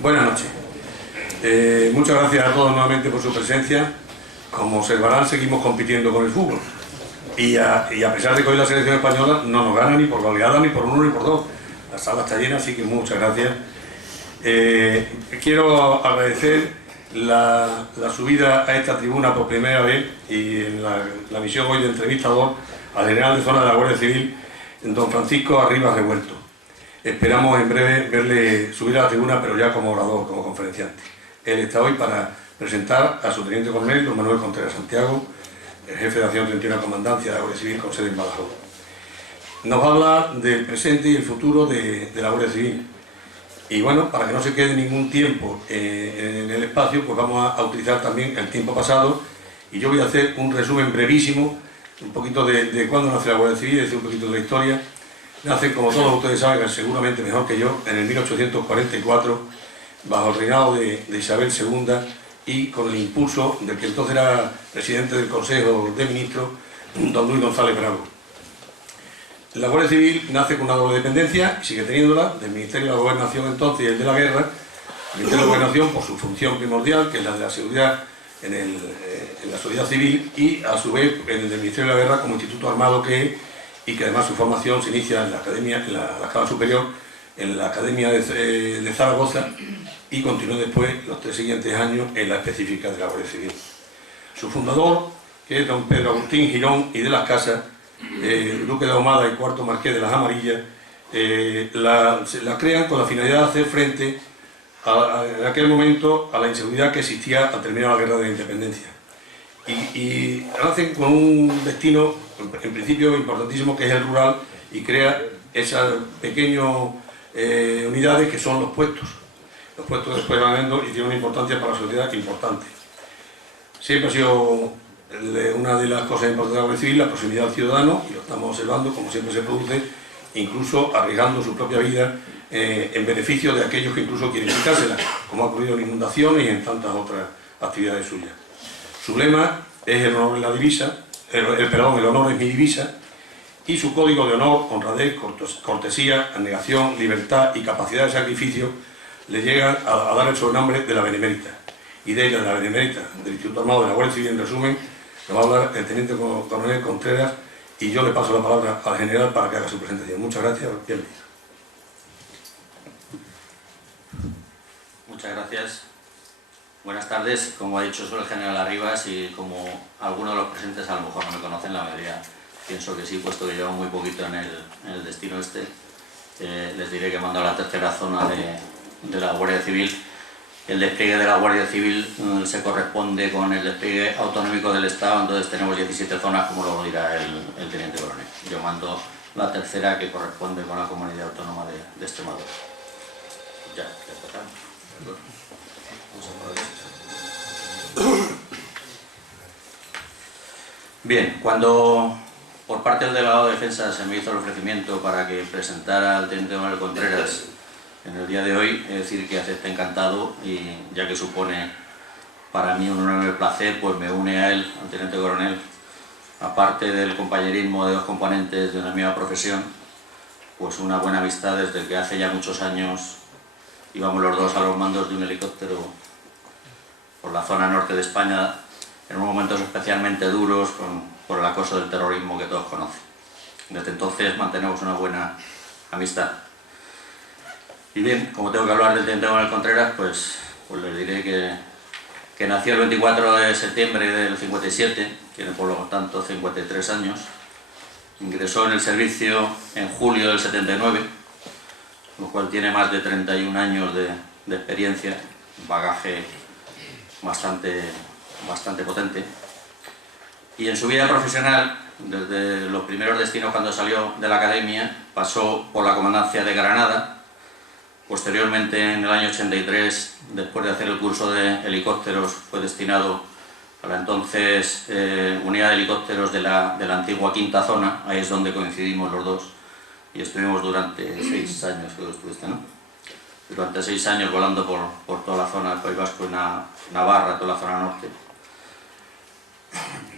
Buenas noches. Muchas gracias a todos nuevamente por su presencia. Como observarán, seguimos compitiendo con el fútbol. Y a pesar de que hoy la selección española no nos gana ni por goleada, ni por uno, ni por dos. La sala está llena, así que muchas gracias. Quiero agradecer la subida a esta tribuna por primera vez y en la misión hoy de entrevistador al general de zona de la Guardia Civil, don Francisco Arribas Revuelto. Esperamos en breve verle subir a la tribuna, pero ya como orador, como conferenciante. Él está hoy para presentar a su teniente coronel, don Manuel Contreras Santiago, el jefe de acción 31 Comandancia de la Guardia Civil con sede en Badajoz. Nos va a hablar del presente y el futuro de la Guardia Civil. Y bueno, para que no se quede ningún tiempo en el espacio, pues vamos a utilizar también el tiempo pasado y yo voy a hacer un resumen brevísimo, un poquito de cuándo nace la Guardia Civil, decir un poquito de la historia. Nace, como todos ustedes saben, seguramente mejor que yo, en el 1844, bajo el reinado de Isabel II y con el impulso del que entonces era presidente del Consejo de Ministros, don Luis González Bravo. La Guardia Civil nace con una doble dependencia y sigue teniéndola, del Ministerio de la Gobernación entonces y el de la Guerra. El Ministerio de la Gobernación por su función primordial, que es la de la seguridad en la sociedad civil, y a su vez en el del Ministerio de la Guerra como instituto armado que es, y que además su formación se inicia en la academia, en la escala superior, en la Academia de Zaragoza, y continúa después los 3 siguientes años en la específica de la Guardia Civil. Su fundador, que es don Pedro Agustín Girón y de las Casas, duque de Ahumada y cuarto marqués de las Amarillas, la crean con la finalidad de hacer frente en aquel momento a la inseguridad que existía al terminar la Guerra de la Independencia. Y hacen con un destino, en principio importantísimo, que es el rural, y crea esas pequeñas unidades que son los puestos. Los puestos después van viendo y tienen una importancia para la sociedad importante. Siempre ha sido una de las cosas importantes de la Guardia Civil la proximidad al ciudadano, y lo estamos observando como siempre se produce, incluso arriesgando su propia vida en beneficio de aquellos que incluso quieren quitársela, como ha ocurrido en inundaciones y en tantas otras actividades suyas. Su lema es el honor es la divisa, el honor es mi divisa, y su código de honor, honradez, cortesía, abnegación, libertad y capacidad de sacrificio le llegan a dar el sobrenombre de la Benemérita. Y de ella, de la Benemérita, del Instituto Armado de la Guardia Civil, en resumen, nos va a hablar el teniente coronel Contreras, y yo le paso la palabra al general para que haga su presentación. Muchas gracias, bienvenido. Muchas gracias. Buenas tardes. Como ha dicho, soy el general Arribas y como algunos de los presentes a lo mejor no me conocen, la mayoría pienso que sí, puesto que llevo muy poquito en el destino este. Les diré que mando a la tercera zona de la Guardia Civil. El despliegue de la Guardia Civil se corresponde con el despliegue autonómico del Estado, entonces tenemos 17 zonas, como lo dirá el teniente coronel. Yo mando la tercera, que corresponde con la comunidad autónoma de Extremadura. Ya empezamos. Bien, cuando por parte del delegado de defensa se me hizo el ofrecimiento para que presentara al teniente coronel Contreras en el día de hoy, es decir que acepté encantado, y ya que supone para mí un enorme placer, pues me une a él, al teniente coronel, aparte del compañerismo de dos componentes de una misma profesión, pues una buena amistad desde que hace ya muchos años íbamos los dos a los mandos de un helicóptero por la zona norte de España, en unos momentos especialmente duros por el acoso del terrorismo que todos conocen. Desde entonces mantenemos una buena amistad. Y bien, como tengo que hablar del teniente coronel Contreras, pues les diré que nació el 24 de septiembre del 57, tiene por lo tanto 53 años. Ingresó en el servicio en julio del 79, lo cual tiene más de 31 años de experiencia, un bagaje bastante potente. Y en su vida profesional, desde los primeros destinos cuando salió de la academia, pasó por la comandancia de Granada. Posteriormente, en el año 83, después de hacer el curso de helicópteros, fue destinado a la entonces unidad de helicópteros de la antigua quinta zona. Ahí es donde coincidimos los dos y estuvimos durante 6 años, creo que estuviste, ¿no? Durante 6 años volando por toda la zona del País Vasco y Navarra, toda la zona norte.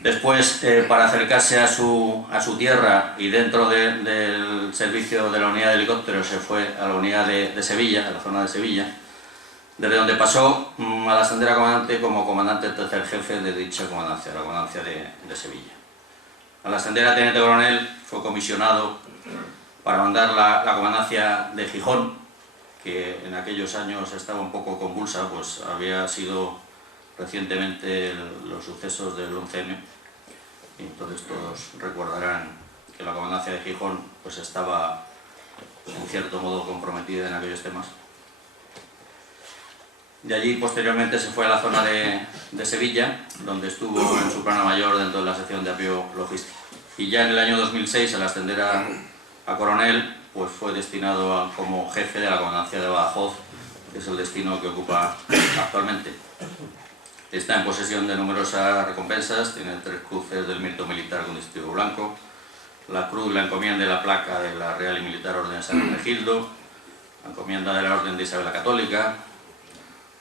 Después, para acercarse a su tierra y dentro del servicio de la unidad de helicópteros, se fue a la unidad de Sevilla, a la zona de Sevilla, desde donde pasó a la ascender comandante como comandante tercer jefe de dicha comandancia, la comandancia de Sevilla. Al ascender a teniente coronel fue comisionado para mandar la comandancia de Gijón, que en aquellos años estaba un poco convulsa, pues había sido recientemente los sucesos del 11M, y entonces todos recordarán que la comandancia de Gijón pues estaba en cierto modo comprometida en aquellos temas. De allí posteriormente se fue a la zona de Sevilla, donde estuvo en su plana mayor dentro de la sección de apoyo logístico. Y ya en el año 2006, al ascender a coronel, pues fue destinado como jefe de la comandancia de Badajoz, que es el destino que ocupa actualmente. Está en posesión de numerosas recompensas, tiene 3 cruces del Mérito Militar con distintivo blanco, la cruz, la encomienda y la placa de la Real y Militar Orden de San Hermenegildo, la encomienda de la Orden de Isabel la Católica,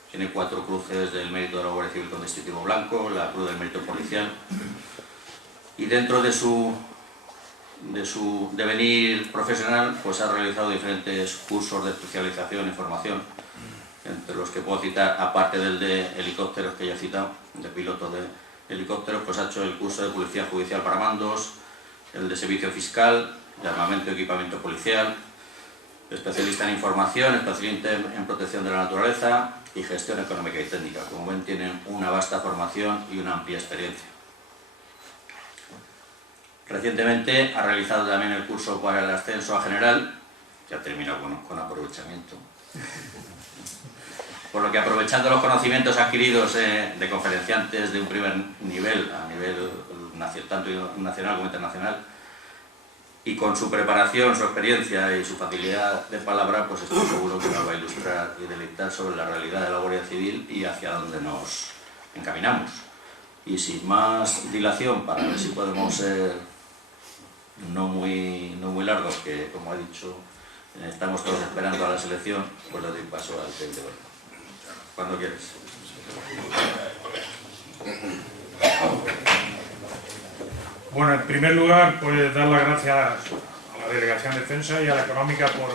tiene 4 cruces del Mérito de la Guardia Civil con distintivo blanco, la cruz del Mérito Policial, y dentro de su devenir profesional pues ha realizado diferentes cursos de especialización y formación, entre los que puedo citar, aparte del de helicópteros que ya he citado, de piloto de helicópteros, pues ha hecho el curso de Policía Judicial para mandos, el de Servicio Fiscal, de Armamento y Equipamiento Policial, especialista en información, especialista en protección de la naturaleza y gestión económica y técnica. Como ven, tienen una vasta formación y una amplia experiencia. Recientemente ha realizado también el curso para el ascenso a general, que ha terminado con aprovechamiento. Por lo que, aprovechando los conocimientos adquiridos de conferenciantes de un primer nivel, a nivel tanto nacional como internacional, y con su preparación, su experiencia y su facilidad de palabra, pues estoy seguro que nos va a ilustrar y deleitar sobre la realidad de la Guardia Civil y hacia dónde nos encaminamos. Y sin más dilación, para ver si podemos ser no muy largos, que como he dicho, estamos todos esperando a la selección, pues le doy paso al teniente coronel. Cuando quieres. Bueno, en primer lugar, pues dar las gracias a la Delegación de Defensa y a la Económica por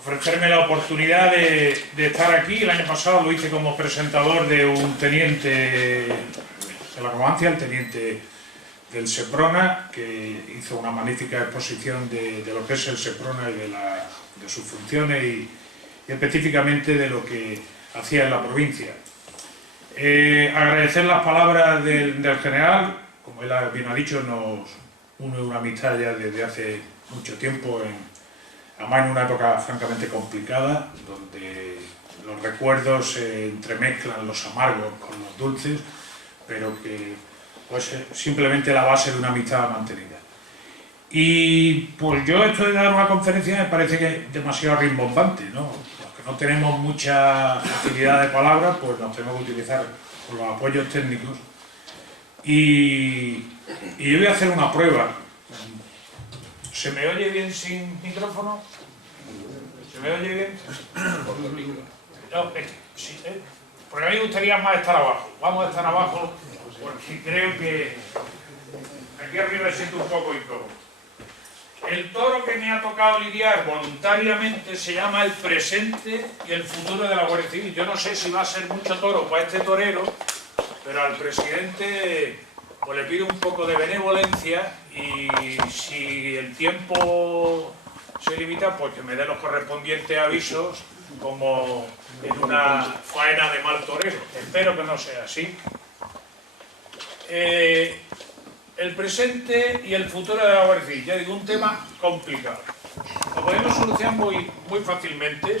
ofrecerme la oportunidad de estar aquí. El año pasado lo hice como presentador de un teniente de la comandancia, el teniente del Seprona, que hizo una magnífica exposición de lo que es el Seprona y de sus funciones y específicamente de lo que hacía en la provincia. Agradecer las palabras del general. Como él bien ha dicho, nos une una amistad ya desde hace mucho tiempo, además en una época francamente complicada, donde los recuerdos se entremezclan los amargos con los dulces, pero que pues simplemente la base de una amistad mantenida. Y pues yo esto de dar una conferencia me parece que es demasiado rimbombante, ¿no? Los que no tenemos mucha facilidad de palabras, pues nos tenemos que utilizar con los apoyos técnicos. Y yo voy a hacer una prueba. ¿Se me oye bien sin micrófono? ¿Se me oye bien? No, sí, porque a mí me gustaría más estar abajo. Vamos a estar abajo porque creo que aquí arriba siento un poco incómodo. El toro que me ha tocado lidiar voluntariamente se llama el presente y el futuro de la Guardia Civil. Yo no sé si va a ser mucho toro para este torero, pero al presidente pues le pido un poco de benevolencia y si el tiempo se limita, pues que me dé los correspondientes avisos como en una faena de mal torero. Espero que no sea así. El presente y el futuro de la Guardia Civil, ya digo, un tema complicado. Lo podemos solucionar muy fácilmente.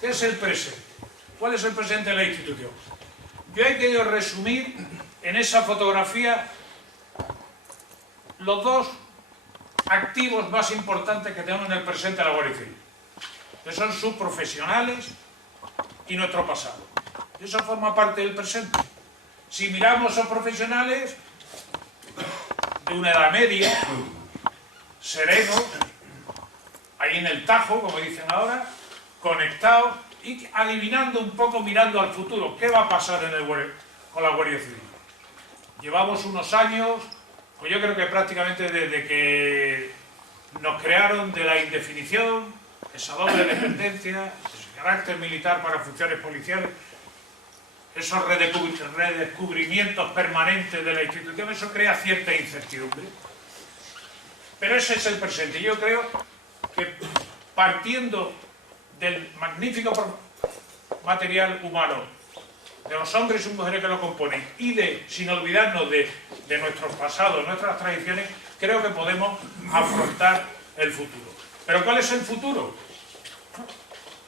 ¿Qué es el presente? ¿Cuál es el presente de la institución? Yo he querido resumir en esa fotografía los dos activos más importantes que tenemos en el presente de la Guardia Civil, que son sus profesionales y nuestro pasado. Eso forma parte del presente. Si miramos a esos profesionales de una edad media, serenos, ahí en el Tajo, como dicen ahora, conectados y adivinando un poco, mirando al futuro, ¿qué va a pasar con la Guardia Civil? Llevamos unos años, pues yo creo que prácticamente desde que nos crearon de la indefinición, esa doble dependencia, ese carácter militar para funciones policiales, esos redescubrimientos permanentes de la institución, eso crea cierta incertidumbre. Pero ese es el presente. Yo creo que partiendo del magnífico material humano, de los hombres y mujeres que lo componen, y sin olvidarnos de nuestros pasados, nuestras tradiciones, creo que podemos afrontar el futuro. ¿Pero cuál es el futuro?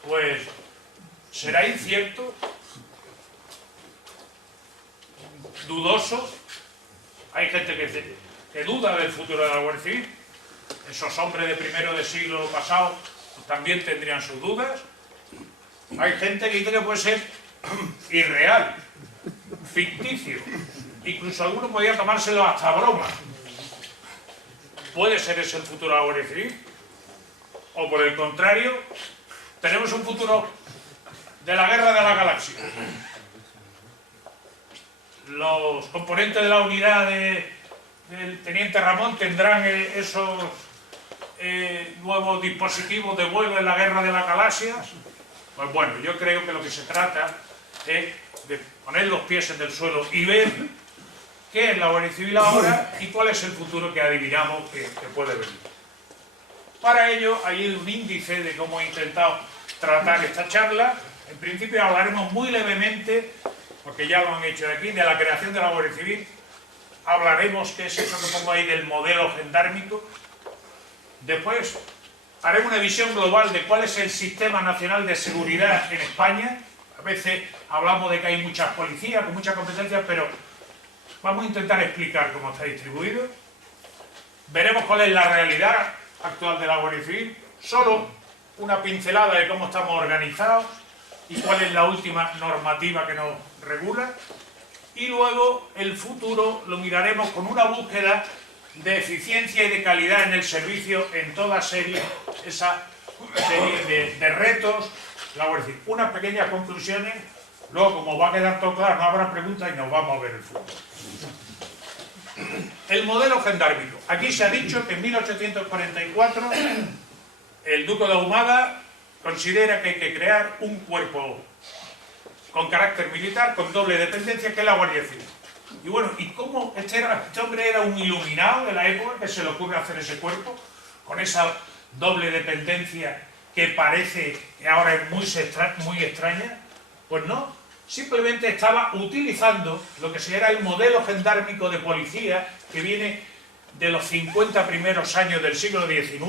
Pues será incierto, dudoso. Hay gente que duda del futuro de la Guardia Civil. Esos hombres de primero de siglo pasado también tendrían sus dudas. Hay gente que dice que puede ser irreal, ficticio, incluso algunos podrían tomárselo hasta broma. ¿Puede ser ese el futuro de la Guardia Civil? O por el contrario, tenemos un futuro de la guerra de la galaxia. Los componentes de la unidad del Teniente Ramón tendrán esos nuevos dispositivos de vuelo en la guerra de las galaxias. Pues bueno, yo creo que lo que se trata es de poner los pies en el suelo y ver qué es la Guardia Civil ahora y cuál es el futuro que adivinamos que puede venir. Para ello hay un índice de cómo he intentado tratar esta charla. En principio hablaremos muy levemente, porque ya lo han hecho aquí, de la creación de la Guardia Civil. Hablaremos, qué es eso que pongo ahí, del modelo gendármico. Después haremos una visión global de cuál es el sistema nacional de seguridad en España. A veces hablamos de que hay muchas policías con muchas competencias, pero vamos a intentar explicar cómo está distribuido. Veremos cuál es la realidad actual de la Guardia Civil, solo una pincelada de cómo estamos organizados y cuál es la última normativa que nos regula. Y luego el futuro lo miraremos con una búsqueda de eficiencia y de calidad en el servicio en toda esa serie de retos. La Guardia Civil. Unas pequeñas conclusiones, luego como va a quedar todo claro, no habrá preguntas y nos vamos a ver el futuro. El modelo gendármico. Aquí se ha dicho que en 1844 el duque de Ahumada considera que hay que crear un cuerpo con carácter militar, con doble dependencia, que es la Guardia Civil. Y bueno, ¿y cómo este hombre era un iluminado de la época que se le ocurre hacer ese cuerpo con esa doble dependencia que parece que ahora es muy extraña? Pues no, simplemente estaba utilizando lo que será el modelo gendármico de policía que viene de los 50 primeros años del siglo XIX,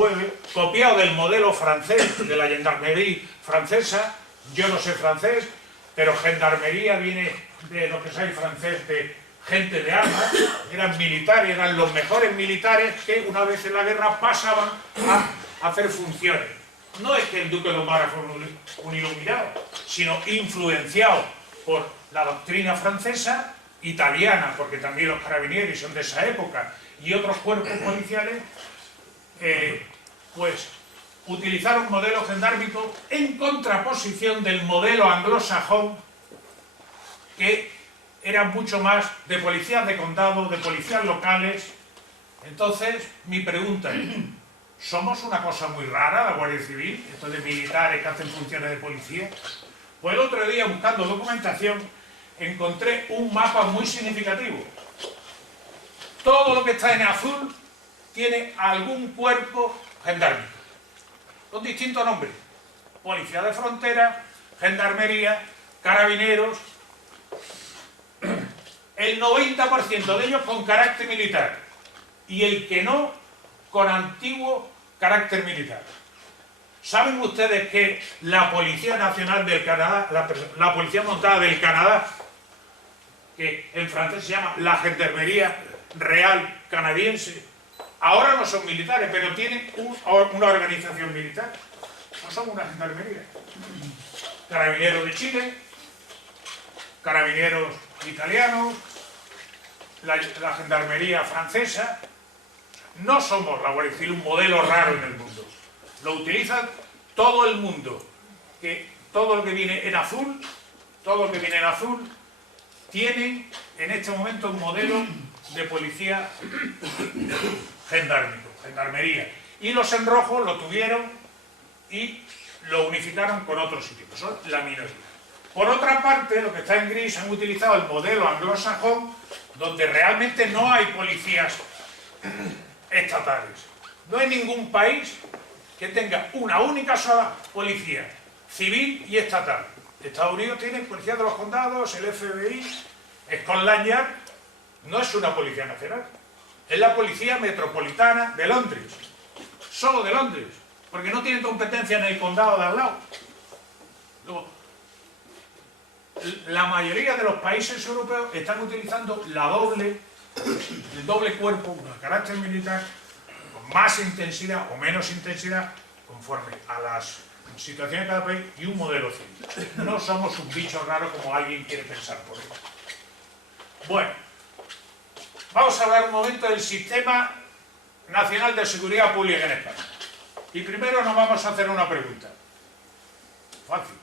copiado del modelo francés, de la gendarmería francesa. Yo no sé francés, pero gendarmería viene de lo que es el francés de gente de armas, eran militares, eran los mejores militares que una vez en la guerra pasaban a hacer funciones. No es que el duque de Ahumada fuera un iluminado, sino influenciado por la doctrina francesa, italiana, porque también los carabinieri son de esa época, y otros cuerpos policiales, pues utilizaron un modelo gendármico en contraposición del modelo anglosajón, que era mucho más de policías de condado, de policías locales. Entonces, mi pregunta es, ¿somos una cosa muy rara, la Guardia Civil, esto de militares que hacen funciones de policía? Pues el otro día, buscando documentación, encontré un mapa muy significativo. Todo lo que está en azul tiene algún cuerpo gendarme, con distintos nombres: Policía de Frontera, Gendarmería, Carabineros. El 90% de ellos con carácter militar y el que no, con antiguo carácter militar. ¿Saben ustedes que la Policía Nacional del Canadá, la Policía Montada del Canadá, que en francés se llama la Gendarmería Real Canadiense, ahora no son militares, pero tienen una organización militar? No son una gendarmería. Carabineros de Chile, Carabineros italianos, la Gendarmería francesa. No somos la Guardia Civil un modelo raro en el mundo. Lo utilizan todo el mundo. Que todo lo que viene en azul, tienen en este momento un modelo de policía gendarmético, gendarmería. Y los en rojo lo tuvieron y lo unificaron con otros sitios, que son la minoría. Por otra parte, lo que está en gris, han utilizado el modelo anglosajón, donde realmente no hay policías estatales. No hay ningún país que tenga una única sola policía civil y estatal. Estados Unidos tiene policía de los condados, el FBI, Scotland Yard no es una policía nacional, es la policía metropolitana de Londres, solo de Londres, porque no tienen competencia en el condado de al lado. Luego, la mayoría de los países europeos están utilizando el doble cuerpo, de carácter militar, con más intensidad o menos intensidad, conforme a las situaciones de cada país, y un modelo civil. No somos un bicho raro como alguien quiere pensar por ello. Bueno, vamos a hablar un momento del Sistema Nacional de Seguridad Pública en España. Y primero nos vamos a hacer una pregunta. Fácil.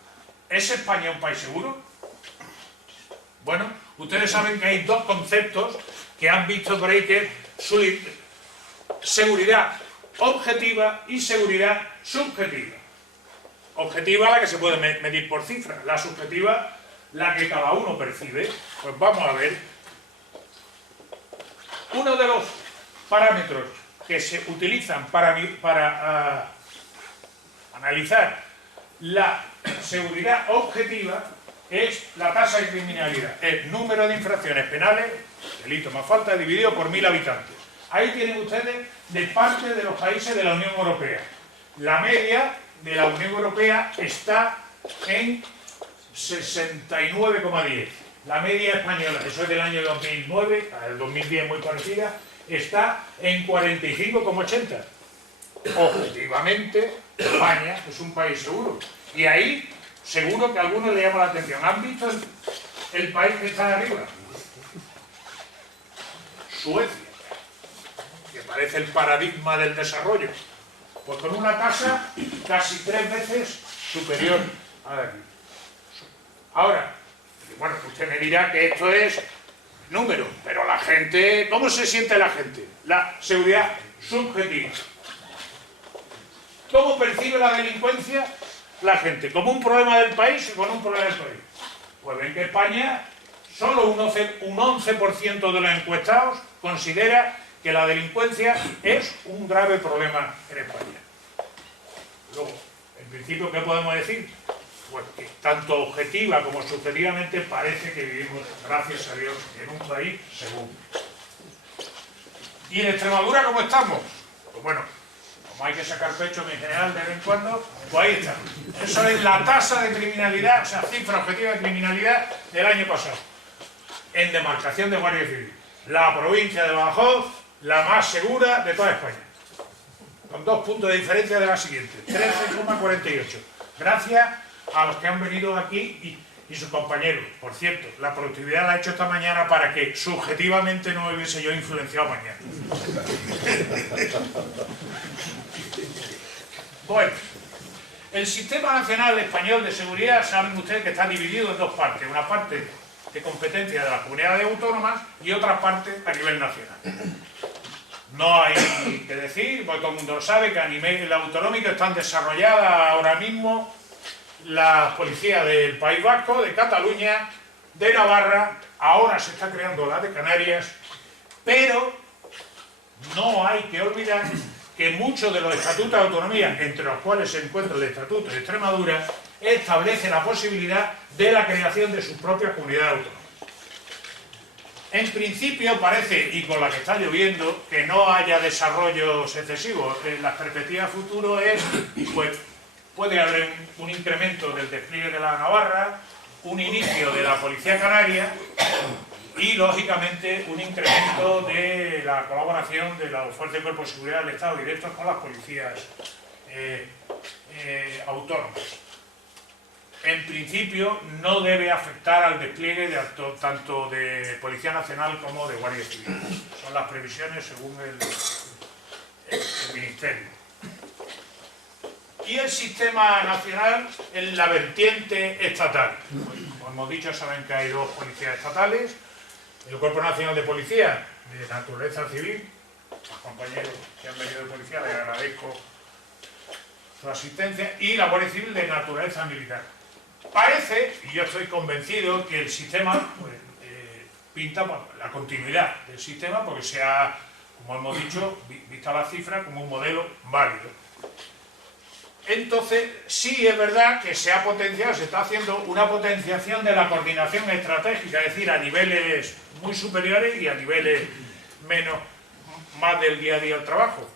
¿Es España un país seguro? Bueno, ustedes saben que hay dos conceptos que han visto por ahí, que es seguridad objetiva y seguridad subjetiva. Objetiva, la que se puede medir por cifras; la subjetiva, la que cada uno percibe. Pues vamos a ver. Uno de los parámetros que se utilizan para analizar la seguridad objetiva es la tasa de criminalidad, el número de infracciones penales, delito más falta, dividido por 1000 habitantes. Ahí tienen ustedes de parte de los países de la Unión Europea. La media de la Unión Europea está en 69,10. La media española, eso es del año 2009, el 2010 muy parecida, está en 45,80. Objetivamente, España es un país seguro. Y ahí, seguro que a algunos le llama la atención. ¿Han visto el país que está arriba? Suecia, que parece el paradigma del desarrollo. Pues con una tasa casi 3 veces superior a la de aquí. Ahora, bueno, usted me dirá que esto es número, pero la gente, ¿cómo se siente la gente? La seguridad subjetiva. ¿Cómo percibe la delincuencia la gente? ¿Como un problema del país o como un problema del país? Pues ven que España, solo un 11% de los encuestados considera que la delincuencia es un grave problema en España. Luego, en principio, ¿qué podemos decir? Pues que tanto objetiva como subjetivamente parece que vivimos, gracias a Dios, en un país seguro. ¿Y en Extremadura cómo estamos? Pues bueno, como hay que sacar pecho en general de vez en cuando, pues ahí está. Eso es la tasa de criminalidad, o sea, cifra objetiva de criminalidad del año pasado, en demarcación de Guardia Civil. La provincia de Badajoz, la más segura de toda España, con 2 puntos de diferencia de la siguiente, 13,48. Gracias a los que han venido aquí y sus compañeros. Por cierto, la productividad la he hecho esta mañana para que subjetivamente no me hubiese yo influenciado mañana. Bueno, el Sistema Nacional Español de Seguridad, saben ustedes que está dividido en 2 partes. Una parte de competencia de las comunidades autónomas y otra parte a nivel nacional. No hay que decir, porque todo el mundo lo sabe, que a nivel autonómico están desarrolladas ahora mismo las policías del País Vasco, de Cataluña, de Navarra, ahora se está creando la de Canarias, pero no hay que olvidar que muchos de los estatutos de autonomía, entre los cuales se encuentra el Estatuto de Extremadura, establece la posibilidad de la creación de sus propias comunidades autónomas. En principio parece, y con la que está lloviendo, que no haya desarrollos excesivos. Las perspectivas futuro es, pues, puede haber un incremento del despliegue de la Navarra, un inicio de la Policía Canaria y, lógicamente, un incremento de la colaboración de los fuerzas y cuerpos de seguridad del Estado directos con las policías autónomas. En principio no debe afectar al despliegue tanto de Policía Nacional como de Guardia Civil. Son las previsiones según el Ministerio. Y el sistema nacional en la vertiente estatal. Como hemos dicho, saben que hay dos policías estatales. El Cuerpo Nacional de Policía, de naturaleza civil. Los compañeros que han venido de policía les agradezco su asistencia. Y la Guardia Civil de naturaleza militar. Parece, y yo estoy convencido, que el sistema pues, pinta la continuidad del sistema porque se ha, como hemos dicho, vista la cifra, como un modelo válido. Entonces, sí es verdad que se ha potenciado, se está haciendo una potenciación de la coordinación estratégica, es decir, a niveles muy superiores y a niveles más del día a día del trabajo.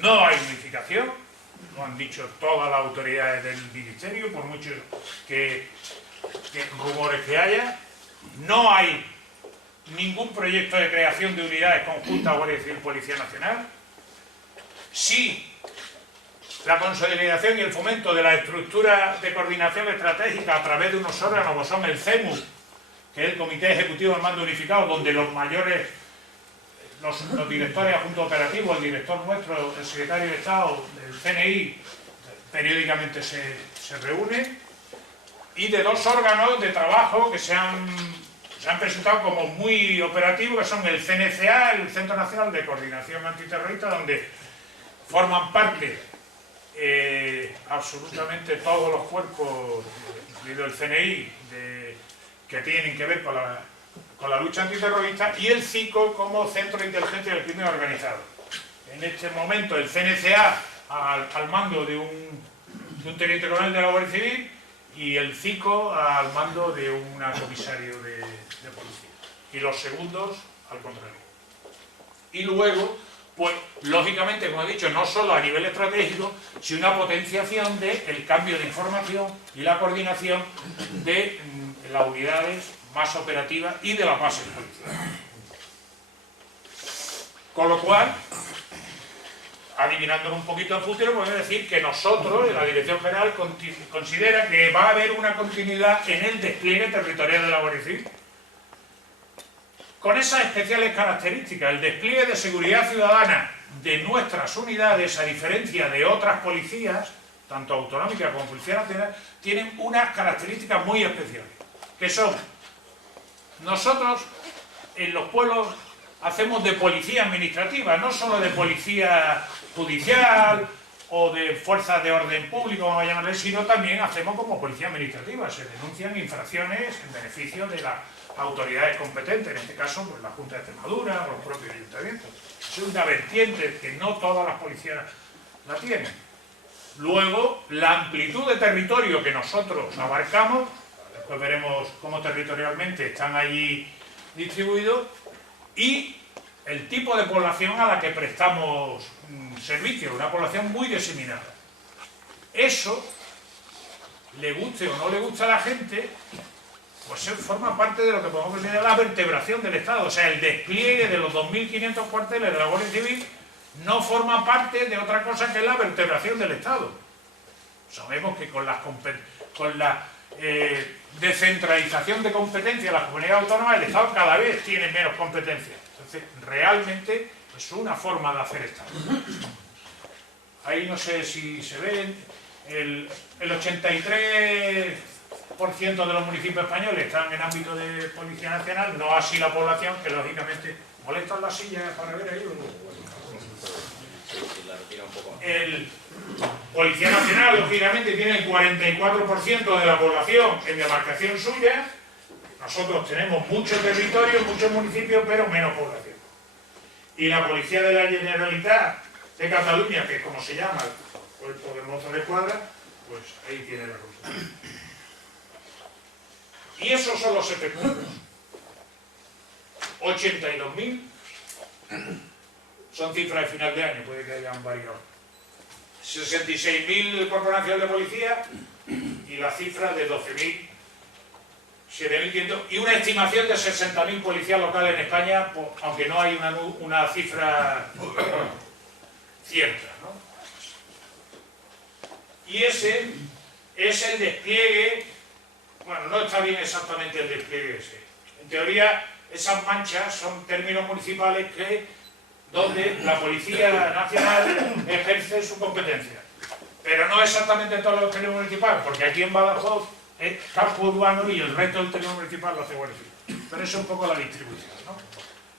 No hay unificación, lo han dicho todas las autoridades del Ministerio, por muchos rumores que haya. No hay ningún proyecto de creación de unidades conjuntas Guardia Civil Policía Nacional. Sí, la consolidación y el fomento de la estructura de coordinación estratégica a través de unos órganos como son el CEMU, que es el Comité Ejecutivo del Mando Unificado, donde los mayores, los directores adjuntos operativos, el director nuestro, el secretario de Estado, el CNI, periódicamente se reúne, y de dos órganos de trabajo que se han presentado como muy operativos, que son el CNCA, el Centro Nacional de Coordinación Antiterrorista, donde forman parte absolutamente todos los cuerpos, incluido el CNI, que tienen que ver con la lucha antiterrorista, y el CICO como Centro de Inteligencia del Crimen Organizado. En este momento el CNCA al mando de un teniente coronel de la Guardia Civil y el CICO al mando de un comisario de policía. Y los segundos al contrario. Y luego, pues lógicamente, como he dicho, no solo a nivel estratégico, sino una potenciación del cambio de información y la coordinación de las unidades más operativas y de las bases policiales. Con lo cual, adivinando un poquito el futuro, podemos decir que nosotros, la Dirección General, considera que va a haber una continuidad en el despliegue territorial de la Guardia Civil. Con esas especiales características, el despliegue de seguridad ciudadana de nuestras unidades, a diferencia de otras policías, tanto autonómicas como Policía Nacional, tienen unas características muy especiales, que son, nosotros en los pueblos hacemos de policía administrativa, no solo de policía judicial o de fuerzas de orden público, vamos a llamarle, sino también hacemos como policía administrativa, se denuncian infracciones en beneficio de las autoridades competentes, en este caso pues la Junta de Extremadura o los propios ayuntamientos. Es una vertiente que no todas las policías la tienen. Luego, la amplitud de territorio que nosotros abarcamos, después veremos cómo territorialmente están allí distribuidos, y el tipo de población a la que prestamos servicio, una población muy diseminada. Eso, le guste o no le guste a la gente, pues forma parte de lo que podemos considerar la vertebración del Estado. O sea, el despliegue de los 2.500 cuarteles de la Guardia Civil no forma parte de otra cosa que la vertebración del Estado. Sabemos que con la descentralización de competencias, las comunidades autónomas, el Estado cada vez tiene menos competencias. Entonces, realmente es una forma de hacer Estado. Ahí no sé si se ve, el 83% de los municipios españoles están en ámbito de Policía Nacional, no así la población, que lógicamente molestan las sillas para ver ahí. El Policía Nacional, lógicamente, tiene el 44% de la población en demarcación suya, Nosotros tenemos mucho territorio, muchos municipios, pero menos población. Y la Policía de la Generalitat de Cataluña, que es como se llama el Cuerpo de Mossos de Escuadra, pues ahí tiene la cosa. Y esos son los efectivos. 82.000 son cifras de final de año, puede que hayan varios. 66.000 el Cuerpo Nacional de Policía y la cifra de 12.000, 7.500 y una estimación de 60.000 policías locales en España, aunque no hay una cifra cierta, ¿no? Y ese es el despliegue. Bueno, no está bien exactamente el despliegue ese. En teoría, esas manchas son términos municipales donde la Policía Nacional ejerce su competencia. Pero no exactamente en todos los términos municipales, porque aquí en Badajoz es campo urbano y el resto del término municipal lo hace Guardia Civil. Pero eso es un poco la distribución, ¿no?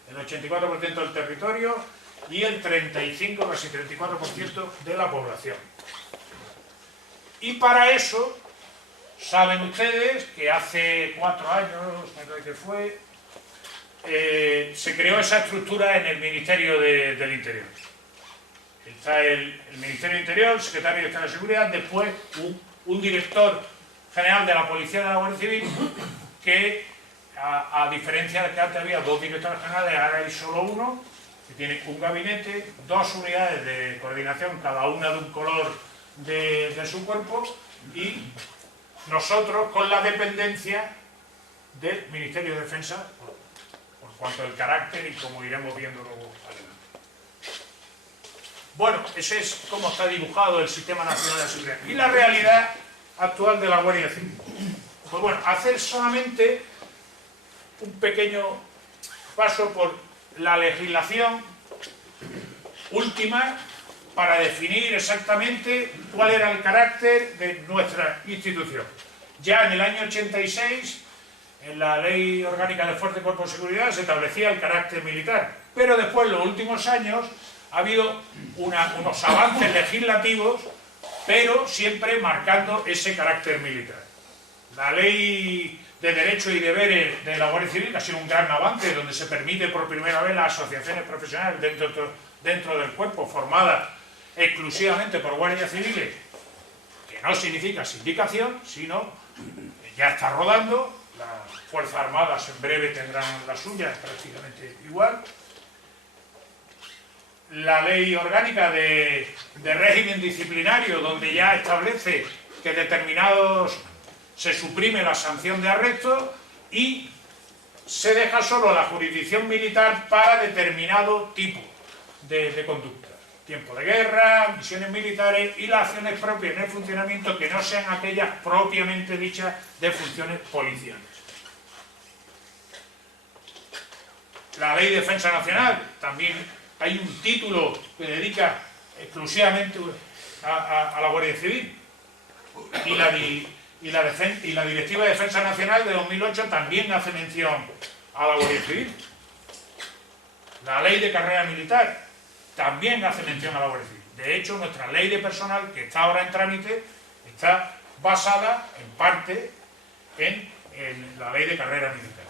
El 84% del territorio y el 35, casi 34% de la población. Y para eso, saben ustedes que hace 4 años, me parece que fue, se creó esa estructura en el Ministerio del Interior. Está el Ministerio del Interior, el Secretario de Estado de Seguridad, después un director general de la Policía de la Guardia Civil, que a diferencia de que antes había 2 directores generales, ahora hay solo uno, que tiene un gabinete, 2 unidades de coordinación, cada una de un color de su cuerpo, y nosotros con la dependencia del Ministerio de Defensa, por cuanto al carácter y como iremos viendo luego adelante. Bueno, ese es cómo está dibujado el Sistema Nacional de Seguridad. Y la realidad actual de la Guardia Civil. Pues bueno, hacer solamente un pequeño paso por la legislación última para definir exactamente cuál era el carácter de nuestra institución. Ya en el año 86, en la Ley Orgánica de Fuerzas y Cuerpos de Seguridad se establecía el carácter militar, pero después, en los últimos años, ha habido unos avances legislativos, pero siempre marcando ese carácter militar. La Ley de Derechos y Deberes de la Guardia Civil ha sido un gran avance, donde se permite por primera vez las asociaciones profesionales dentro del cuerpo, formadas exclusivamente por guardias civiles, que no significa sindicación, sino que ya está rodando. Las Fuerzas Armadas en breve tendrán las suyas prácticamente igual. La Ley Orgánica de Régimen Disciplinario, donde ya establece que determinados se suprime la sanción de arresto y se deja solo la jurisdicción militar para determinado tipo de conducta. Tiempo de guerra, misiones militares y las acciones propias en el funcionamiento que no sean aquellas propiamente dichas de funciones policiales. La Ley de Defensa Nacional, también hay un título que dedica exclusivamente a la Guardia Civil. Y la Directiva de Defensa Nacional de 2008 también hace mención a la Guardia Civil. La Ley de Carrera Militar también hace mención a la Guardia Civil. De hecho, nuestra ley de personal, que está ahora en trámite, está basada en parte en la Ley de Carrera Militar.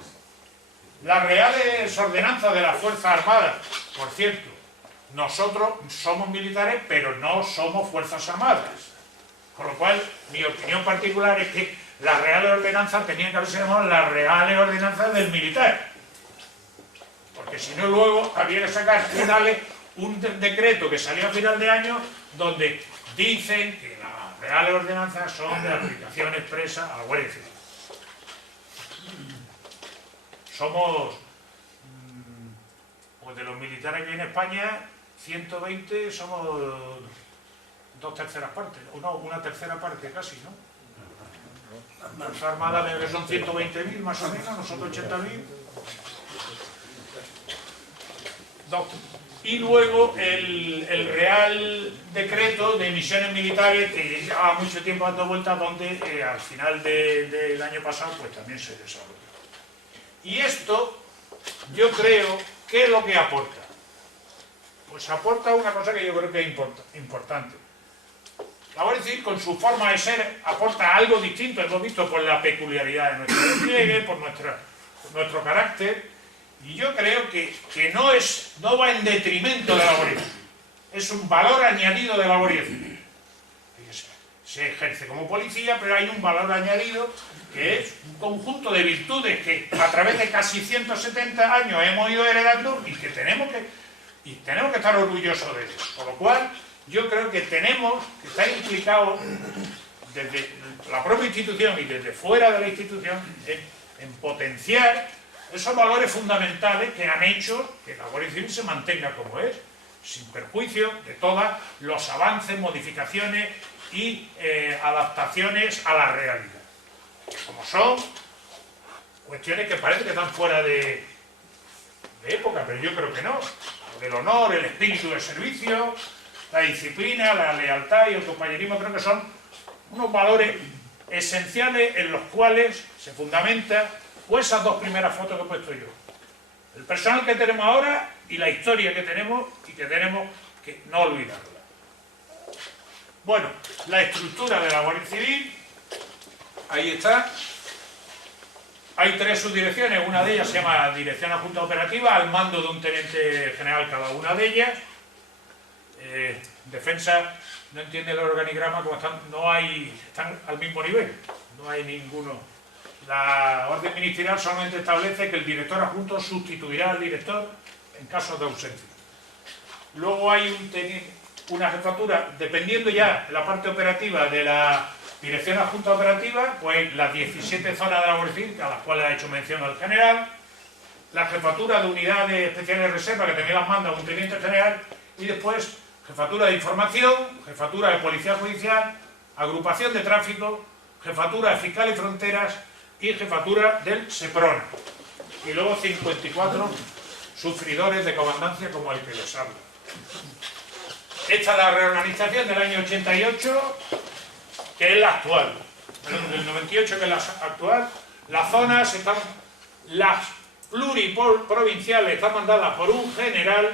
Las reales ordenanzas de las Fuerzas Armadas, por cierto, nosotros somos militares, pero no somos Fuerzas Armadas. Con lo cual, mi opinión particular es que las reales ordenanzas tenían que haberse llamado las reales ordenanzas del militar. Porque si no, luego había que sacar finales un decreto que salió a final de año donde dicen que las reales ordenanzas son de aplicación expresa a la Guardia Civil. Somos, pues de los militares que hay en España, 120 somos 2/3 partes, o no, 1/3 parte casi, ¿no? Las Fuerzas Armadas que son 120.000 más o menos, nosotros 80.000. Y luego el Real Decreto de Misiones Militares, que lleva mucho tiempo dando vueltas, donde al final del año pasado pues también se desarrolló. Y esto, yo creo, ¿qué es lo que aporta? Pues aporta una cosa que yo creo que es importante. La Guardia Civil, con su forma de ser, aporta algo distinto, hemos visto, por la peculiaridad de nuestro despliegue, por nuestro carácter, y yo creo que no va en detrimento de la Guardia Civil, es un valor añadido de la Guardia Civil. Se ejerce como policía, pero hay un valor añadido que es un conjunto de virtudes que a través de casi 170 años hemos ido heredando y que tenemos que estar orgullosos de ello. Por lo cual, yo creo que tenemos que estar implicados desde la propia institución y desde fuera de la institución en potenciar esos valores fundamentales que han hecho que la Guardia Civil se mantenga como es, sin perjuicio de todos los avances, modificaciones y adaptaciones a la realidad. Como son cuestiones que parece que están fuera de época, pero yo creo que no. El honor, el espíritu de servicio, la disciplina, la lealtad y el compañerismo, creo que son unos valores esenciales en los cuales se fundamenta pues esas dos primeras fotos que he puesto yo. El personal que tenemos ahora y la historia que tenemos y que tenemos que no olvidarla. Bueno, la estructura de la Guardia Civil, ahí está. Hay 3 subdirecciones, una de ellas se llama Dirección Adjunta Operativa, al mando de un teniente general cada una de ellas. Defensa no entiende el organigrama, como están al mismo nivel, no hay ninguno. La orden ministerial solamente establece que el director adjunto sustituirá al director en caso de ausencia. Luego hay una jefatura, dependiendo ya de la parte operativa de la Dirección Adjunta Operativa, pues las 17 zonas de la Guardia Civil, a las cuales ha hecho mención el general, la jefatura de unidades especiales de reserva, que también las manda un teniente general, y después jefatura de información, jefatura de policía judicial, agrupación de tráfico, jefatura de fiscal y fronteras y jefatura del SEPRONA. Y luego 54 sufridores de comandancia como el que les habla. Esta es la reorganización del año 88, que es la actual. Del 98, que es la actual. Las zonas las pluriprovinciales están mandadas por un general,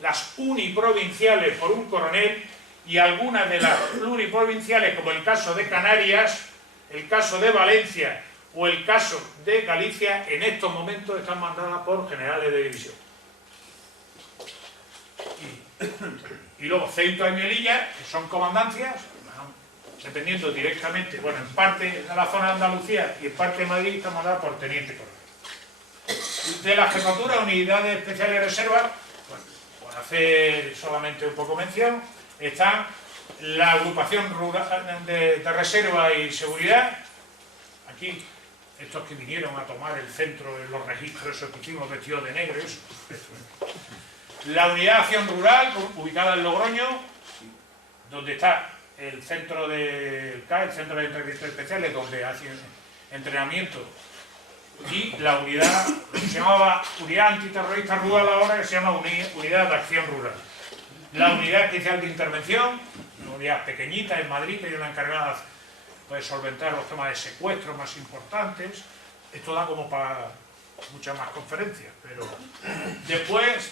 las uniprovinciales por un coronel, y algunas de las pluriprovinciales, como el caso de Canarias, el caso de Valencia o el caso de Galicia, en estos momentos están mandadas por generales de división. Y luego Ceuta y Melilla, que son comandancias, dependiendo directamente, bueno, en parte de la zona de Andalucía y en parte de Madrid, están mandadas por teniente coronel. De la jefatura, unidades especiales de reserva, bueno, por hacer solamente un poco mención, están la agrupación rural de reserva y seguridad. Aquí, estos que vinieron a tomar el centro de los registros, esos que hicimos vestidos de negro, eso. La unidad de acción rural, ubicada en Logroño, donde está el centro del CAE, el Centro de Entrenamiento Especiales, donde hacen entrenamiento, y la unidad, que se llamaba Unidad Antiterrorista Rural ahora, que se llama Unidad de Acción Rural. La Unidad Especial de Intervención, una unidad pequeñita en Madrid, que es la encargada de solventar los temas de secuestros más importantes. Esto da como para muchas más conferencias, pero después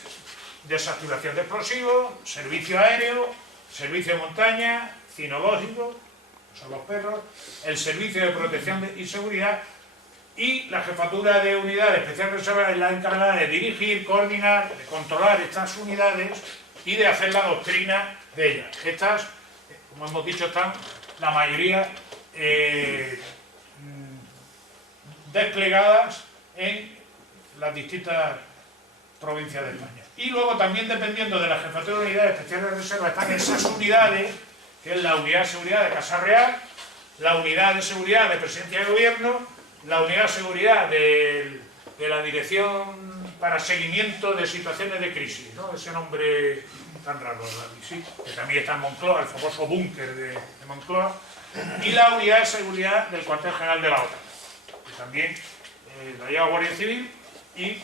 desactivación de explosivos, servicio aéreo, servicio de montaña, cinológico, son los perros, el servicio de protección y seguridad, y la jefatura de unidad especial de reserva es la encargada de dirigir, coordinar, de controlar estas unidades y de hacer la doctrina de ellas. Estas, como hemos dicho, están la mayoría desplegadas en las distintas provincias de España. Y luego también, dependiendo de la jefatura de unidades especiales de reserva, están esas unidades, que es la unidad de seguridad de Casa Real, la unidad de seguridad de Presidencia de Gobierno, la unidad de seguridad de la Dirección para Seguimiento de Situaciones de Crisis, ¿no? Ese nombre tan raro, ¿sí? Que también está en Moncloa, el famoso búnker de Moncloa, y la unidad de seguridad del cuartel general de la OTAN, que también la lleva Guardia Civil y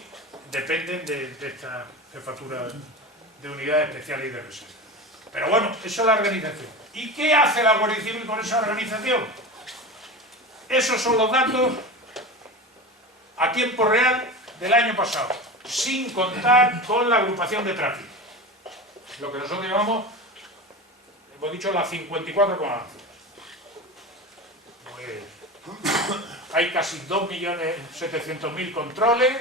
dependen de esta jefatura de unidades especiales y de reserva. Pero bueno, eso es la organización. ¿Y qué hace la Guardia Civil con esa organización? Esos son los datos a tiempo real del año pasado, sin contar con la agrupación de tráfico. Lo que nosotros llamamos hemos dicho las 54 comandancias. Pues hay casi 2.700.000 controles,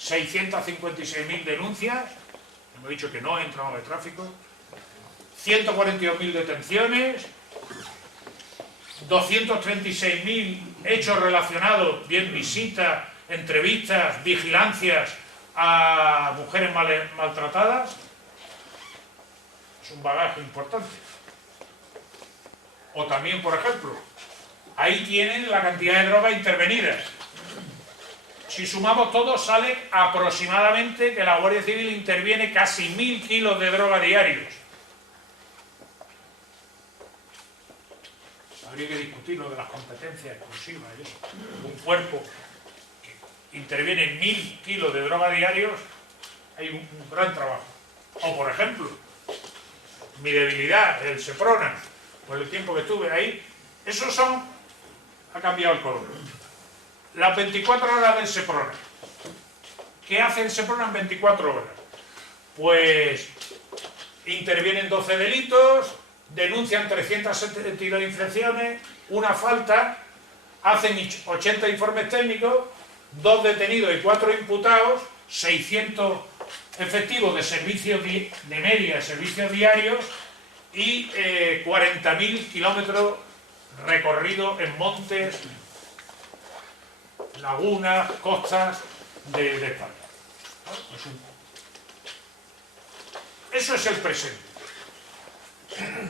656.000 denuncias, hemos dicho que no entran de tráfico, 142.000 detenciones, 236.000 hechos relacionados, bien visitas, entrevistas, vigilancias a mujeres maltratadas. Es un bagaje importante. O también, por ejemplo, ahí tienen la cantidad de drogas intervenidas. Si sumamos todo, sale aproximadamente que la Guardia Civil interviene casi 1.000 kilos de droga diarios. Habría que discutir lo de las competencias exclusivas y eso. Un cuerpo que interviene en 1.000 kilos de droga diarios, hay un gran trabajo. O, por ejemplo, mi debilidad, el Seprona, por el tiempo que estuve ahí, esos son, ha cambiado el color. Las 24 horas del Seprona. ¿Qué hace el Seprona en 24 horas? Pues intervienen 12 delitos, denuncian 372 infracciones, una falta, hacen 80 informes técnicos, 2 detenidos y 4 imputados, 600 efectivos de servicios de media, servicios diarios y 40.000 kilómetros recorridos en montes, lagunas, costas de España. Eso es el presente.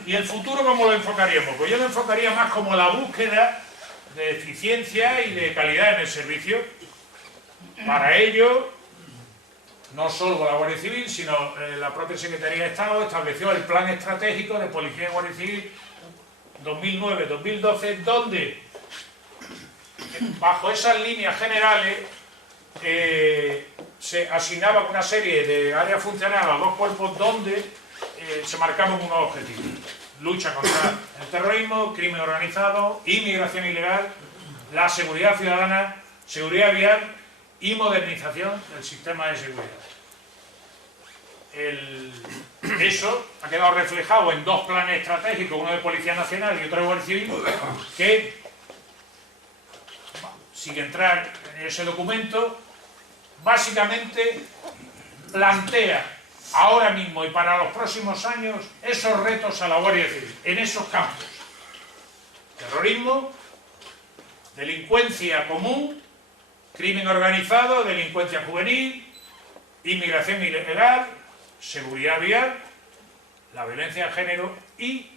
¿Y el futuro cómo lo enfocaríamos? Pues yo lo enfocaría más como la búsqueda de eficiencia y de calidad en el servicio. Para ello, no solo la Guardia Civil, sino la propia Secretaría de Estado estableció el Plan Estratégico de Policía y Guardia Civil 2009-2012, donde bajo esas líneas generales se asignaban una serie de áreas funcionales a los dos cuerpos donde se marcaban unos objetivos: lucha contra el terrorismo, crimen organizado, inmigración ilegal, la seguridad ciudadana, seguridad vial y modernización del sistema de seguridad. Eso ha quedado reflejado en 2 planes estratégicos, uno de Policía Nacional y otro de Guardia Civil, que, sin entrar en ese documento, básicamente plantea ahora mismo y para los próximos años esos retos a la Guardia Civil, en esos campos: terrorismo, delincuencia común, crimen organizado, delincuencia juvenil, inmigración ilegal, seguridad vial, la violencia de género y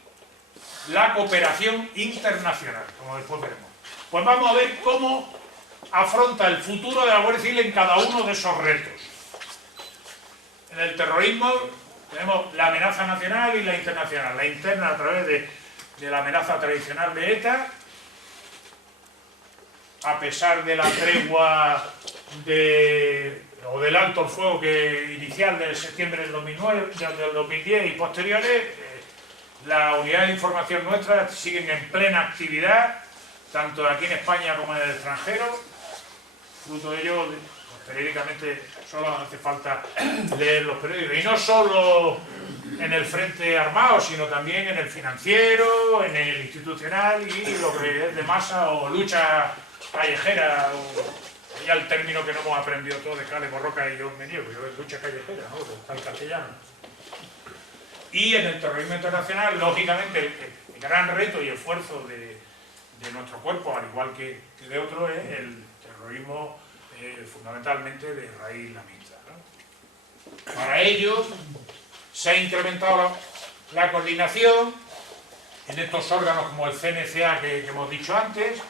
la cooperación internacional, como después veremos. Pues vamos a ver cómo afronta el futuro de la Guardia Civil en cada uno de esos retos. En el terrorismo tenemos la amenaza nacional y la internacional. La interna a través de la amenaza tradicional de ETA, a pesar de la tregua o del alto el fuego inicial de septiembre del 2009, del 2010 y posteriores, las unidades de información nuestras siguen en plena actividad, tanto aquí en España como en el extranjero. Fruto de ello, pues, periódicamente solo hace falta leer los periódicos, y no solo en el frente armado, sino también en el financiero, en el institucional y lo que es de masa o lucha callejera, o ya el término que no hemos aprendido todos de Cale Borroca y yo me niego, yo es lucha callejera, ¿no? Está el castellano. Y en el terrorismo internacional, lógicamente, el gran reto y esfuerzo de nuestro cuerpo, al igual que de otros, es el terrorismo fundamentalmente de raíz islamista, ¿no? Para ello se ha incrementado la coordinación en estos órganos como el CNCA que hemos dicho antes,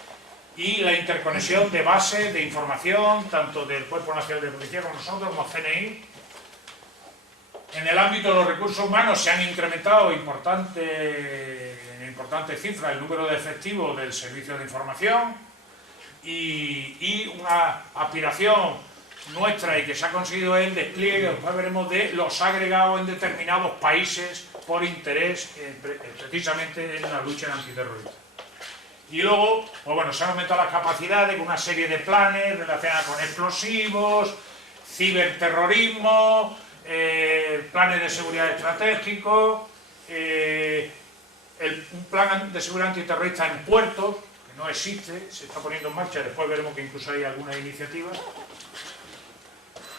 y la interconexión de bases de información tanto del Cuerpo Nacional de Policía como nosotros, como CNI. En el ámbito de los recursos humanos se han incrementado en importantes cifras el número de efectivos del servicio de información, y una aspiración nuestra y que se ha conseguido el despliegue, después veremos, de los agregados en determinados países por interés precisamente en la lucha antiterrorista. Y luego, pues bueno, se han aumentado las capacidades con una serie de planes relacionados con explosivos, ciberterrorismo, planes de seguridad estratégicos, un plan de seguridad antiterrorista en puertos, que no existe, se está poniendo en marcha, después veremos que incluso hay algunas iniciativas.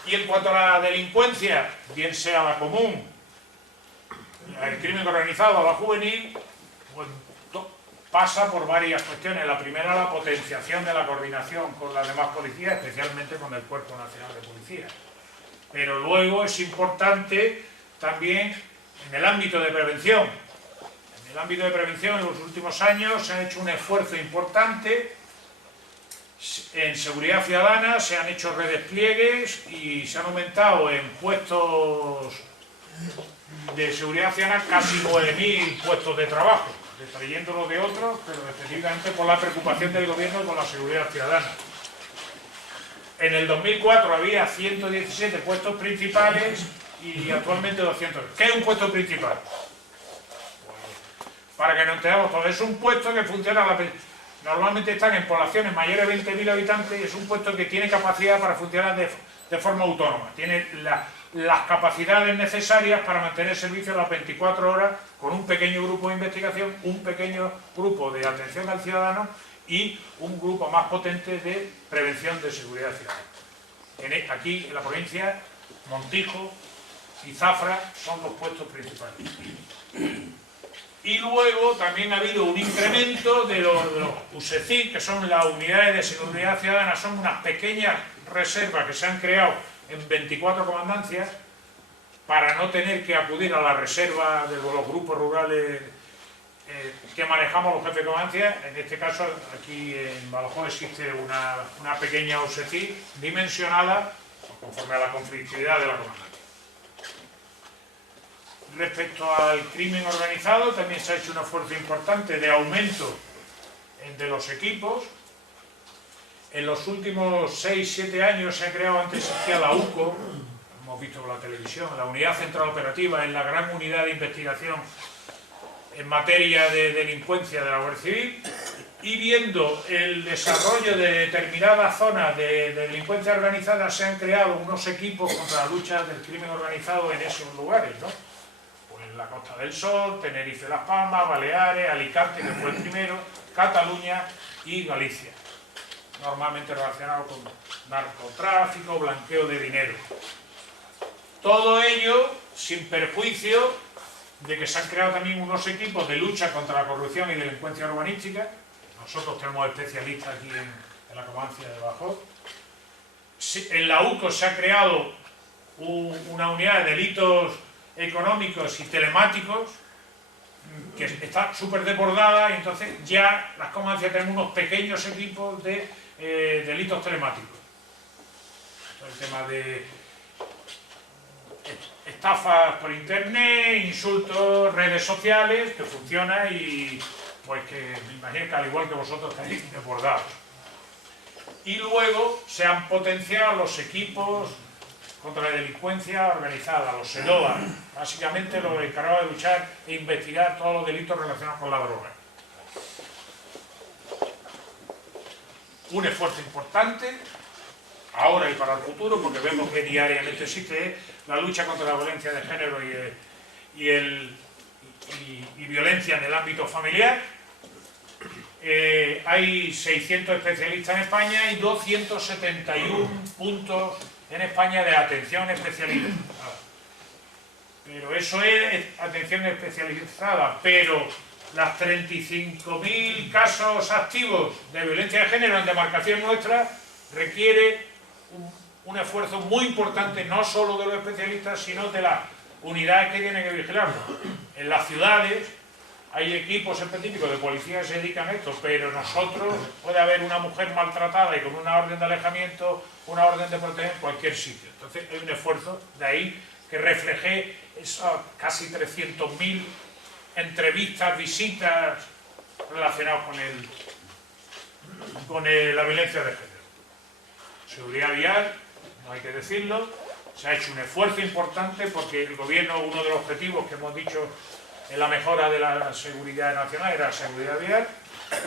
Y en cuanto a la delincuencia, bien sea la común, el crimen organizado o la juvenil, pues pasa por varias cuestiones. La primera, la potenciación de la coordinación con las demás policías, especialmente con el Cuerpo Nacional de Policía. Pero luego es importante también en el ámbito de prevención. En el ámbito de prevención, en los últimos años se ha hecho un esfuerzo importante. En seguridad ciudadana se han hecho redespliegues y se han aumentado en puestos de seguridad ciudadana casi 9.000 puestos de trabajo, detrayéndolo de otros, pero específicamente por la preocupación del gobierno con la seguridad ciudadana. En el 2004 había 117 puestos principales y actualmente 200. ¿Qué es un puesto principal? Para que nos entendamos todos, es un puesto que funciona normalmente están en poblaciones mayores de 20.000 habitantes y es un puesto que tiene capacidad para funcionar de forma autónoma. Tiene las capacidades necesarias para mantener servicio a las 24 horas con un pequeño grupo de investigación, un pequeño grupo de atención al ciudadano y un grupo más potente de prevención de seguridad ciudadana. Aquí en la provincia, Montijo y Zafra son los puestos principales. Y luego también ha habido un incremento de los USECIC, que son las unidades de seguridad ciudadana, son unas pequeñas reservas que se han creado en 24 comandancias para no tener que acudir a la reserva de los grupos rurales que manejamos los jefes de comandancia. En este caso, aquí en Badajoz existe una pequeña USECIC dimensionada conforme a la conflictividad de la comandancia. Respecto al crimen organizado, también se ha hecho un esfuerzo importante de aumento de los equipos. En los últimos 6-7 años se ha creado, antes existía la UCO, hemos visto por la televisión, la Unidad Central Operativa, es la gran unidad de investigación en materia de delincuencia de la Guardia Civil, y viendo el desarrollo de determinadas zonas de delincuencia organizada, se han creado unos equipos contra la lucha del crimen organizado en esos lugares, ¿no? La Costa del Sol, Tenerife, Las Palmas, Baleares, Alicante, que fue el primero, Cataluña y Galicia, normalmente relacionado con narcotráfico, blanqueo de dinero. Todo ello sin perjuicio de que se han creado también unos equipos de lucha contra la corrupción y delincuencia urbanística. Nosotros tenemos especialistas aquí en la comandancia de Badajoz. En la UCO se ha creado una unidad de delitos económicos y telemáticos que está súper desbordada, y entonces ya las comandancias tienen unos pequeños equipos de delitos telemáticos. El tema de estafas por internet, insultos, redes sociales, que funciona y pues que me imagino que al igual que vosotros estáis desbordados. Y luego se han potenciado los equipos contra la delincuencia organizada, los SEDOA, básicamente los encargados de luchar e investigar todos los delitos relacionados con la droga. Un esfuerzo importante, ahora y para el futuro, porque vemos que diariamente existe la lucha contra la violencia de género y violencia en el ámbito familiar. Hay 600 especialistas en España y 271 puntos en España de atención especializada. Pero eso es atención especializada, pero las 35.000 casos activos de violencia de género en demarcación nuestra requiere un esfuerzo muy importante, no solo de los especialistas, sino de las unidades que tienen que vigilarlo. En las ciudades hay equipos específicos de policía que se dedican a esto, pero nosotros puede haber una mujer maltratada y con una orden de alejamiento, una orden de protección en cualquier sitio. Entonces hay un esfuerzo, de ahí que refleje esas casi 300.000 entrevistas, visitas relacionadas con la violencia de género. Seguridad vial, no hay que decirlo, se ha hecho un esfuerzo importante porque el gobierno, uno de los objetivos que hemos dicho en la mejora de la seguridad nacional era la seguridad vial.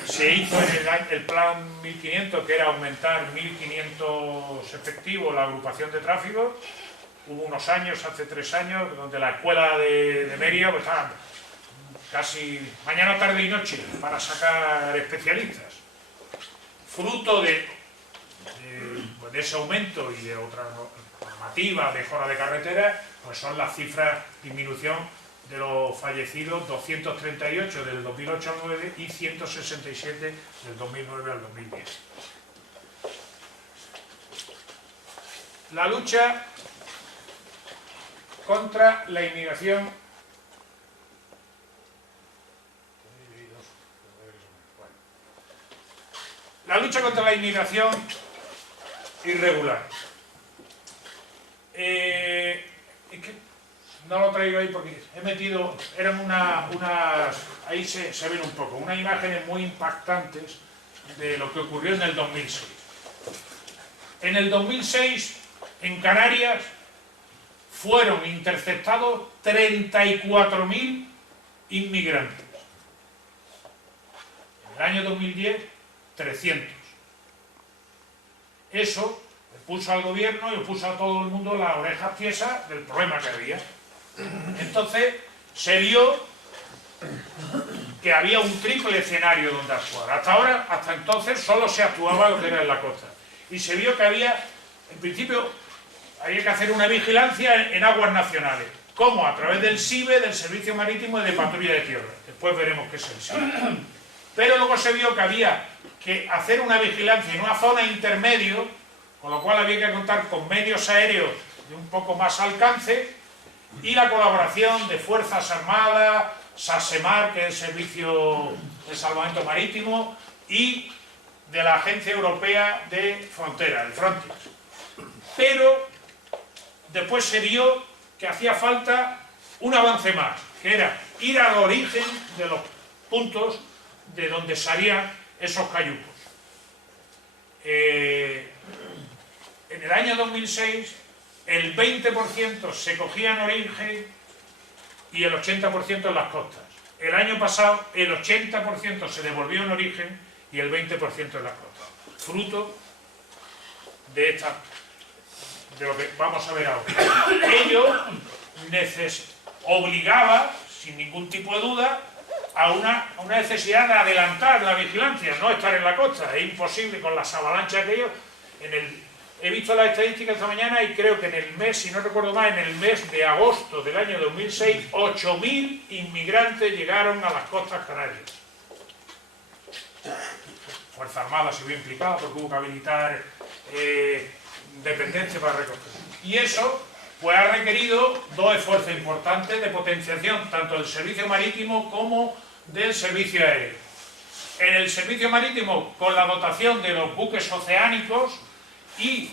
Se hizo en el plan 1500, que era aumentar 1.500 efectivos la agrupación de tráfico. Hubo unos años, hace 3 años, donde la escuela de Mérida pues, estaba casi mañana, tarde y noche para sacar especialistas. Fruto de ese aumento y de otras normativas, mejora de carreteras, pues son las cifras de disminución de los fallecidos, 238 del 2008 al 2009 y 167 del 2009 al 2010. La lucha contra la inmigración irregular. Es que no lo traigo ahí porque he metido, eran ahí se ven un poco, unas imágenes muy impactantes de lo que ocurrió en el 2006. En el 2006, en Canarias, fueron interceptados 34.000 inmigrantes. En el año 2010, 300. Eso puso al gobierno y puso a todo el mundo las orejas tiesas del problema que había. Entonces se vio que había un triple escenario donde actuar. Hasta entonces solo se actuaba lo que era en la costa. Y se vio que había, en principio, había que hacer una vigilancia en aguas nacionales. ¿Cómo? A través del SIBE, del Servicio Marítimo y de Patrulla de Tierra. Después veremos qué es el SIBE. Pero luego se vio que había que hacer una vigilancia en una zona intermedio, con lo cual había que contar con medios aéreos de un poco más alcance y la colaboración de Fuerzas Armadas, SASEMAR, que es el Servicio de Salvamento Marítimo, y de la Agencia Europea de Frontera, el Frontex. Pero después se vio que hacía falta un avance más, que era ir al origen de los puntos de donde salían esos cayucos. En el año 2006, el 20% se cogía en origen y el 80% en las costas. El año pasado, el 80% se devolvió en origen y el 20% en las costas. Fruto de lo que vamos a ver ahora. Ello obligaba, sin ningún tipo de duda, a una necesidad de adelantar la vigilancia, no estar en la costa. Es imposible con las avalanchas que ellos... He visto las estadísticas esta mañana y creo que en el mes, si no recuerdo mal, en el mes de agosto del año 2006, 8.000 inmigrantes llegaron a las costas canarias. Fuerza Armada se vio implicada porque hubo que habilitar dependencia para recoger. Y eso pues ha requerido dos esfuerzos importantes de potenciación, tanto del servicio marítimo como del servicio aéreo. En el servicio marítimo, con la dotación de los buques oceánicos, y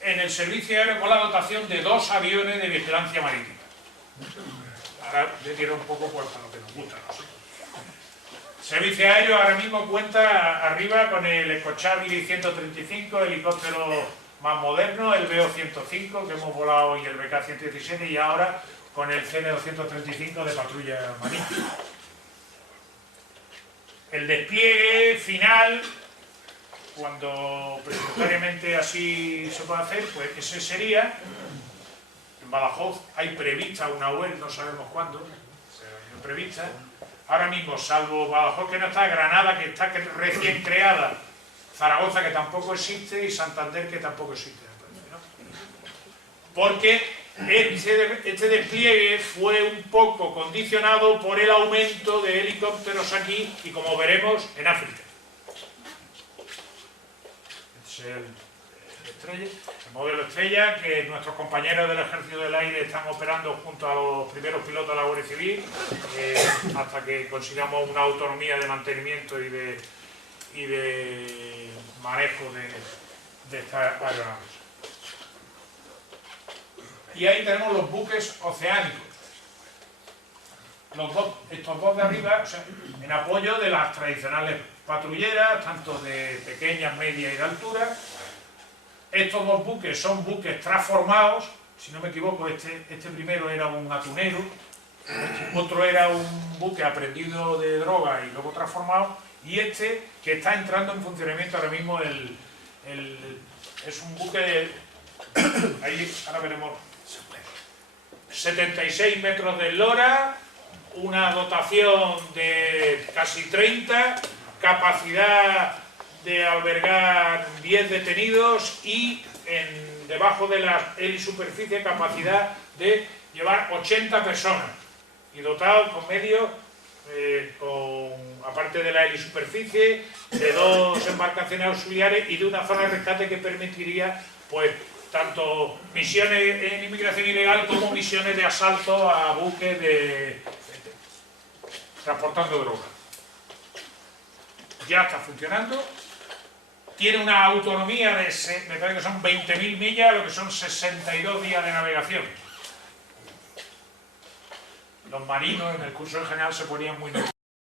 en el servicio aéreo con la dotación de 2 aviones de vigilancia marítima. Ahora le tiro un poco pues, para lo que nos gusta. ¿No? El servicio aéreo ahora mismo cuenta arriba con el Eco Charlie 135, helicóptero más moderno, el BO-105 que hemos volado hoy, el BK-117, y ahora con el CN-235 de patrulla marítima. El despliegue final, cuando presupuestariamente así se puede hacer, pues ese sería, en Badajoz hay prevista una web, no sabemos cuándo, pero prevista, ahora mismo, salvo Badajoz que no está, Granada que está recién creada, Zaragoza que tampoco existe y Santander que tampoco existe, ¿no? Porque este despliegue fue un poco condicionado por el aumento de helicópteros aquí y, como veremos, en África. El modelo Estrella, que nuestros compañeros del Ejército del Aire están operando junto a los primeros pilotos de la Guardia Civil hasta que consigamos una autonomía de mantenimiento y de manejo de estas aeronaves. Y ahí tenemos los buques oceánicos. Estos dos de arriba, o sea, en apoyo de las tradicionales patrulleras, tanto de pequeñas, medias y de altura. Estos dos buques son buques transformados, si no me equivoco, este primero era un atunero, otro era un buque aprendido de droga y luego transformado, y este que está entrando en funcionamiento ahora mismo es un buque de, ahí ahora veremos, 76 metros de eslora, una dotación de casi 30, capacidad de albergar 10 detenidos y debajo de la helisuperficie capacidad de llevar 80 personas y dotado con medios, aparte de la helisuperficie, de 2 embarcaciones auxiliares y de una zona de rescate que permitiría pues tanto misiones en inmigración ilegal como misiones de asalto a buques transportando droga. Ya está funcionando. Tiene una autonomía de, me parece que son 20.000 millas, lo que son 62 días de navegación. Los marinos en el curso del general se ponían muy nerviosos.